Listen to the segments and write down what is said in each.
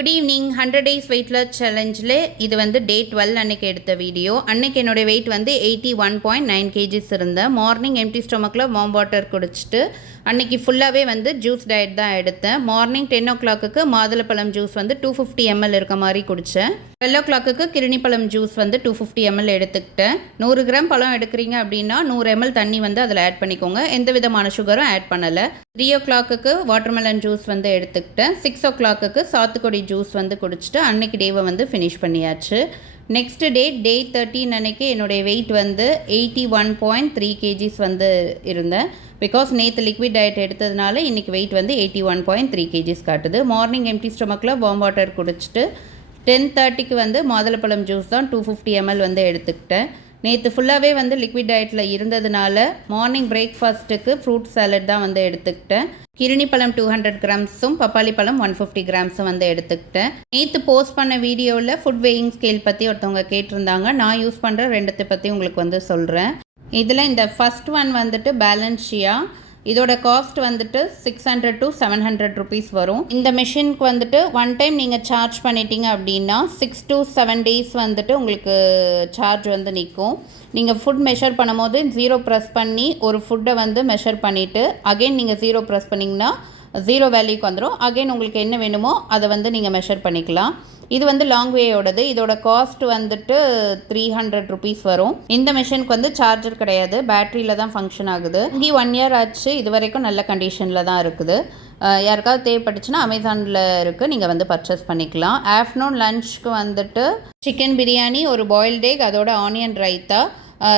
Good evening. 100 days weight loss சேலஞ்சில் இது வந்து டே 12 அன்றைக்கி எடுத்த வீடியோ. அன்றைக்கி என்னுடைய வெயிட் வந்து 81.9 கேஜிஸ் இருந்தேன். மார்னிங் எம்டி ஸ்டொமக்கில் வார்ம் வாட்டர் குடிச்சிட்டு அன்றைக்கி ஃபுல்லாகவே வந்து ஜூஸ் டயட் தான் எடுத்தேன். மார்னிங் 10 o'clock மாதுளப்பழம் ஜூஸ் வந்து 250 ml இருக்க மாதிரி குடித்தேன். 12 o'clock கிருணிப்பழம் ஜூஸ் வந்து 250 ml எடுத்துக்கிட்டேன். 100 கிராம் பழம் எடுக்கிறீங்க அப்படின்னா 100 ml தண்ணி வந்து அதில் ஆட் பண்ணிக்கோங்க. எந்த விதமான சுகரும் ஆட் பண்ணலை. 3 o'clock வாட்டர்மெலன் ஜூஸ் வந்து எடுத்துக்கிட்டேன். 6 o'clock சாத்துக்குடி ஜூஸ் வந்து குடிச்சிட்டு அன்றைக்கி டேவை வந்து ஃபினிஷ் பண்ணியாச்சு. நெக்ஸ்ட் டே 13 அன்றைக்கி என்னுடைய வெயிட் வந்து 81.3 கேஜிஸ் வந்து இருந்தேன். பிகாஸ் நேற்று லிக்விட் டயட் எடுத்ததுனால இன்றைக்கி வெயிட் வந்து 81.3 கேஜிஸ் காட்டுது. மார்னிங் எம்டி ஸ்டொமக்கில் வார்ம் வாட்டர் குடிச்சிட்டு 10:30 வந்து மாதுளப்பழம் ஜூஸ் தான் 250 ml வந்து எடுத்துக்கிட்டேன். நேற்று ஃபுல்லாகவே வந்து லிக்விட் டயட்டில் இருந்ததுனால மார்னிங் பிரேக்ஃபாஸ்ட்டுக்கு ஃப்ரூட் சாலட் தான் வந்து எடுத்துக்கிட்டேன். கிருணிப்பழம் 200 கிராம்ஸும் பப்பாளி பழம் 150 கிராம்ஸும் வந்து எடுத்துக்கிட்டேன். நேற்று போஸ்ட் பண்ண வீடியோவில் ஃபுட் வெயிங் ஸ்கேல் பற்றி ஒருத்தவங்க கேட்டிருந்தாங்க. நான் யூஸ் பண்ணுற ரெண்டுத்தை பற்றி உங்களுக்கு வந்து சொல்கிறேன். இதில் இந்த ஃபஸ்ட் ஒன் வந்துட்டு பேலன்ஷியா. இதோட காஸ்ட் வந்துட்டு 600 to 700 rupees வரும். இந்த மிஷினுக்கு வந்துட்டு ஒன் டைம் நீங்கள் சார்ஜ் பண்ணிட்டீங்க அப்படின்னா 6 to 7 days வந்துட்டு உங்களுக்கு சார்ஜ் வந்து நிற்கும். நீங்கள் ஃபுட் மெஷர் பண்ணும்போது 0 ப்ரெஸ் பண்ணி ஒரு ஃபுட்டை வந்து மெஷர் பண்ணிவிட்டு அகெயின் நீங்கள் 0 ப்ரெஸ் பண்ணிங்கன்னா 0 வேல்யூக்கு வந்துடும். அகெயின் உங்களுக்கு என்ன வேணுமோ அதை வந்து நீங்கள் மெஷர் பண்ணிக்கலாம். இது வந்து லாங் வேயோடது. இதோட காஸ்ட் வந்துட்டு 300 rupees வரும். இந்த மிஷினுக்கு வந்து சார்ஜர் கிடையாது, பேட்டரியில் தான் ஃபங்க்ஷன் ஆகுது. இங்கே 1 year ஆச்சு. இது வரைக்கும் நல்ல கண்டிஷனில் தான் இருக்குது. யாருக்காவது தேவைப்பட்டுச்சுன்னா அமேசானில் இருக்குது, நீங்கள் வந்து பர்ச்சேஸ் பண்ணிக்கலாம். ஆஃப்டர்நூன் லஞ்சுக்கு வந்துட்டு சிக்கன் பிரியாணி, ஒரு பாயில்ட் எக், அதோட ஆனியன் ரைத்தா,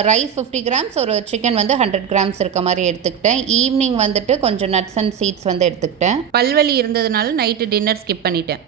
ரைஸ் 50 கிராம்ஸ், ஒரு சிக்கன் வந்து 100 கிராம்ஸ் இருக்க மாதிரி எடுத்துக்கிட்டேன். ஈவினிங் வந்துட்டு கொஞ்சம் நட்ஸ் அண்ட் சீட்ஸ் வந்து எடுத்துக்கிட்டேன். பல்வலி இருந்ததுனால நைட்டு டின்னர் ஸ்கிப் பண்ணிட்டேன்.